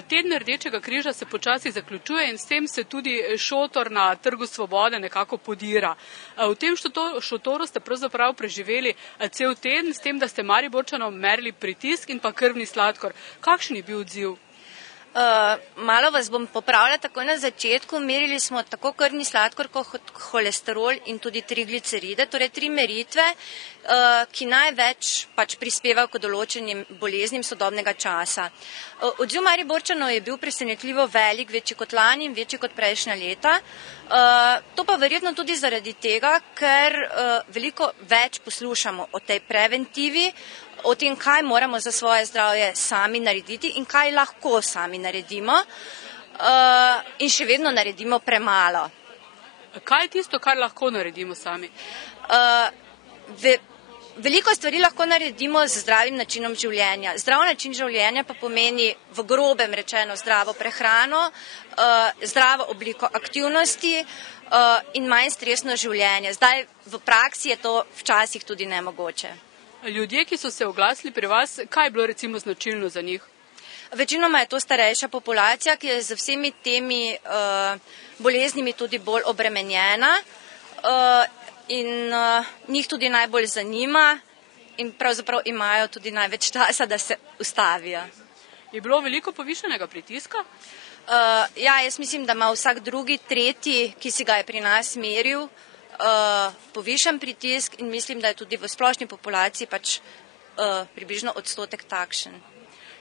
Teden Rdečega križa se počasi zaključuje in s tem se tudi šotor na Trgu Svobode nekako podira. V tem šotoru ste pravzaprav preživeli cel teden s tem, da ste Mariborčanom merili pritisk in pa krvni sladkor. Kakšen je bil odziv? Malo vas bom popravila takoj na začetku. Merili smo tako krvni sladkor kot holesterol in tudi trigliceride, torej 3 meritve, ki največ pač prispevajo k določenim boleznim sodobnega časa. Odziv Mariborčanov je bil presenetljivo velik, večji kot lani in večji kot prejšnja leta. To pa verjetno tudi zaradi tega, ker veliko več poslušamo o tej preventivi, o tem, kaj moramo za svoje zdravje sami narediti in kaj lahko sami naredimo in še vedno naredimo premalo. Kaj je tisto, kar lahko naredimo sami? Veliko stvari lahko naredimo z zdravim načinom življenja. Zdrav način življenja pa pomeni v grobem rečeno zdravo prehrano, zdravo obliko aktivnosti in manj stresno življenje. Zdaj v praksi je to včasih tudi nemogoče. Ljudje, ki so se oglasili pri vas, kaj je bilo recimo značilno za njih? Večinoma je to starejša populacija, ki je z vsemi temi boleznimi tudi bolj obremenjena in njih tudi najbolj zanima in pravzaprav imajo tudi največ časa, da se ustavijo. Je bilo veliko povišanega pritiska? Ja, jaz mislim, da ima vsak drugi, tretji, ki si ga je pri nas meril, povišan pritisk in mislim, da je tudi v splošni populaciji pač približno odstotek takšen.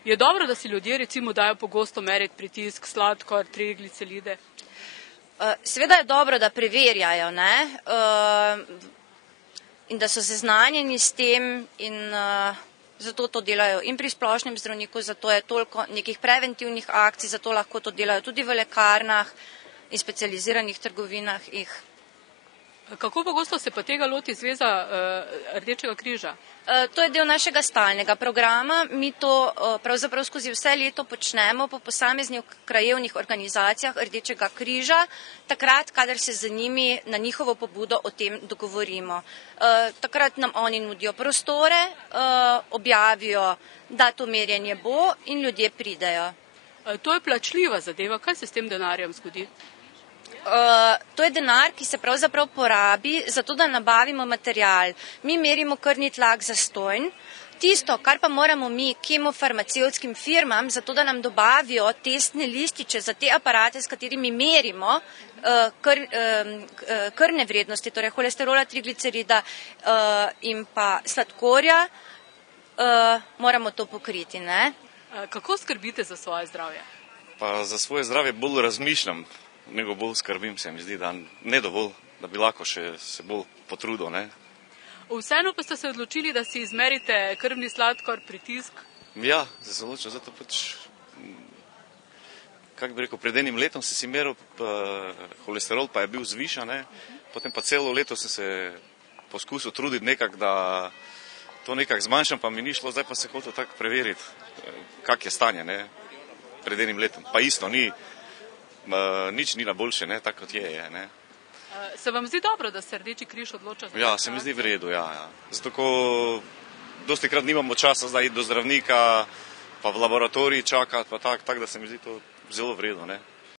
Je dobro, da si ljudje recimo dajo pogosto meriti pritisk, sladkor, trigliceride? Seveda je dobro, da preverjajo, ne? In da so seznanjeni s tem in zato to delajo in pri splošnem zdravniku, zato je toliko nekih preventivnih akcij, zato lahko to delajo tudi v lekarnah in specializiranih trgovinah. Kako pogosto se pa tega loti Zveza Rdečega križa? To je del našega stalnega programa. Mi to pravzaprav skozi vse leto počnemo po posameznih krajevnih organizacijah Rdečega križa, takrat, kadar se z njimi na njihovo pobudo o tem dogovorimo. Takrat nam oni nudijo prostore, objavijo, da to merjenje bo in ljudje pridejo. To je plačljiva zadeva. Kaj se s tem denarjem zgodi? To je denar, ki se pravzaprav porabi zato, da nabavimo material. Mi merimo krvni tlak zastonj. Tisto, kar pa moramo mi kemofarmacevtskim firmam, zato da nam dobavijo testne lističe za te aparate, s katerimi merimo krvne vrednosti, torej holesterola, triglicerida in pa sladkorja, moramo to pokriti, ne? Kako skrbite za svoje zdravje? Pa za svoje zdravje bolj razmišljam, nego bolj skrbim, se mi zdi, da ne dovolj, da bi lahko še se bolj potrudil, ne. Vseeno pa ste se odločili, da si izmerite krvni sladkor, pritisk? Ja, se sem odločil, zato pač, kako bi rekel, pred enim letom sem si meril holesterol, pa je bil zvišan, ne. Potem pa celo leto sem se poskusil truditi nekako, da to nekako zmanjšam, pa mi ni šlo, zdaj pa se hotel tako preveriti, kak je stanje, ne, pred enim letom. Pa isto, nič ni na boljše, ne, tako kot je, ne. Se vam zdi dobro, da se Rdeči križ odloča? Ja, se mi zdi v redu, ja. Zato, ko dostikrat nimamo časa zdaj iti do zdravnika, pa v laboratoriji čakati, pa tako, da se mi zdi to zelo v redu, ne.